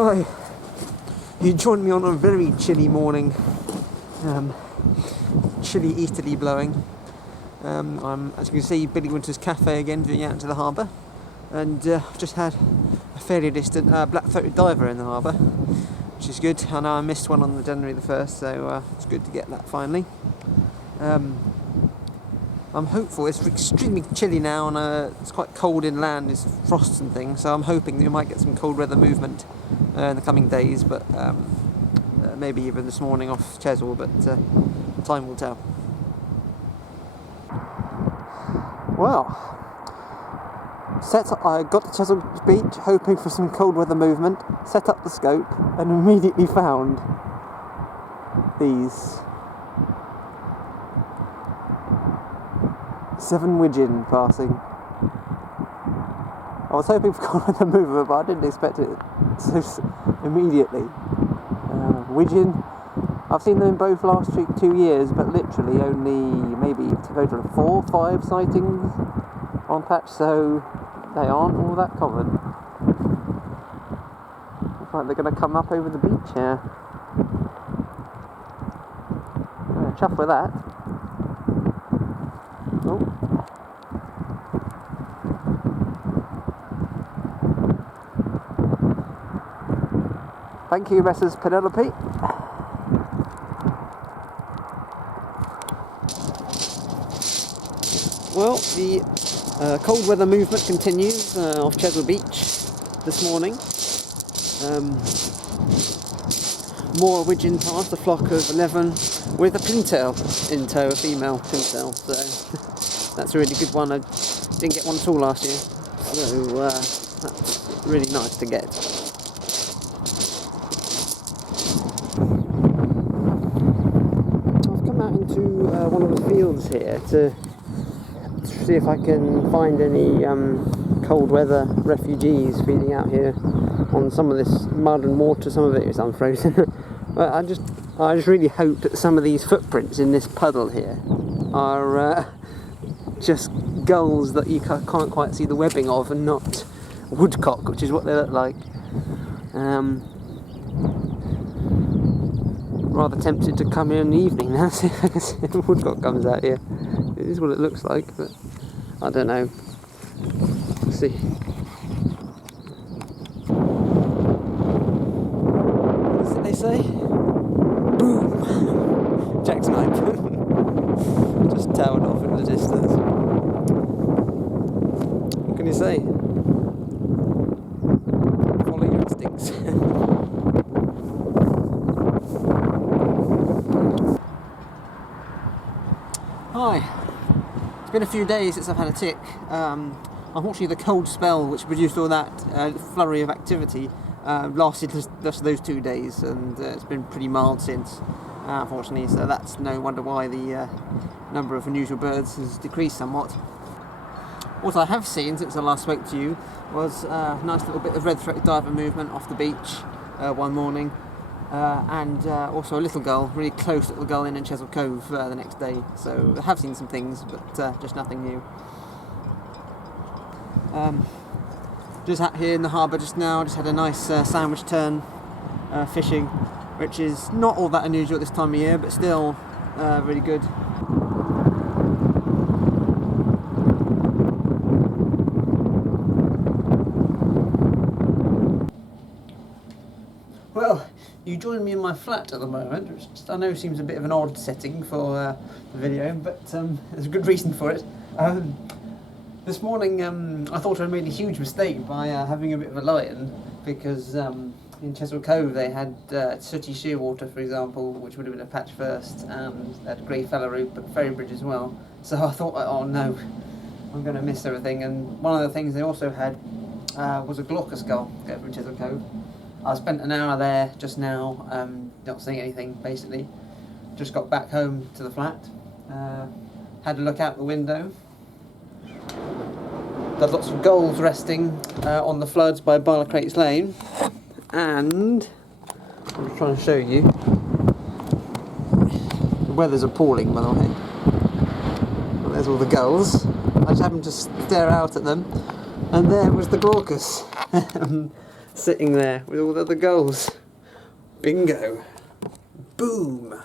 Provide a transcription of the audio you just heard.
Hi, you joined me on a very chilly morning, chilly easterly blowing. I'm, as you can see, Billy Winter's Cafe again, doing out into the harbour, and just had a fairly distant black-throated diver in the harbour, which is good. I know I missed one on the January the 1st, so it's good to get that finally. I'm hopeful. It's extremely chilly now, and it's quite cold inland. There's frosts and things, so I'm hoping that we might get some cold weather movement in the coming days, but maybe even this morning off Chesil, but time will tell. Well, I got to Chesil Beach hoping for some cold weather movement, set up the scope, and immediately found these 7 widgeon passing. I was hoping for cold weather movement, but I didn't expect it so immediately. Widgeon, I've seen them in both last 2 years, but literally only maybe a total of 4 or 5 sightings on patch, so they aren't all that common. Looks like they're going to come up over the beach here. Chuff with that. Oh. Thank you, Messrs. Penelope. Well, the cold weather movement continues off Chesil Beach this morning. More widgeon past, a flock of 11 with a pintail in tow, a female pintail. So that's a really good one. I didn't get one at all last year, so that's really nice to get. I've come out into one of the fields here to see if I can find any cold weather refugees feeding out here on some of this mud and water. Some of it is unfrozen. But I just really hope that some of these footprints in this puddle here are just gulls that you can't quite see the webbing of, and not woodcock, which is what they look like. Rather tempted to come here in the evening now, see if I can see if a woodcock comes out here. It is what it looks like, but I don't know. We'll see. What did they say? Boom! Jackknife. Just towered off in the distance. What can you say? Follow your instincts. Hi. It's been a few days since I've had a tick. Unfortunately, the cold spell which produced all that flurry of activity lasted just those 2 days, and it's been pretty mild since, unfortunately, so that's no wonder why the number of unusual birds has decreased somewhat. What I have seen since I last spoke to you was a nice little bit of red-throated diver movement off the beach one morning, and also a little gull, really close little gull in Chesil Cove the next day. So I have seen some things, but just nothing new. Just out here in the harbour just now, just had a nice sandwich turn fishing, which is not all that unusual at this time of year, but still really good. Well, you join me in my flat at the moment, which I know seems a bit of an odd setting for the video, but there's a good reason for it. This morning I thought I made a huge mistake by having a bit of a lie-in, because in Chesil Cove they had sooty shearwater, for example, which would have been a patch first, and they had grey phalarope, but ferry bridge as well. So I thought, oh no, I'm going to miss everything. And one of the things they also had was a glaucous gull going from Chesil Cove. I spent an hour there just now, not seeing anything basically. Just got back home to the flat, had a look out the window. There's lots of gulls resting on the floods by Barlacrates Lane, and I'm trying to show you. The weather's appalling, by the way. Well, there's all the gulls. I just happened to stare out at them, and there was the glaucus. sitting there with all the other goals. Bingo. Boom.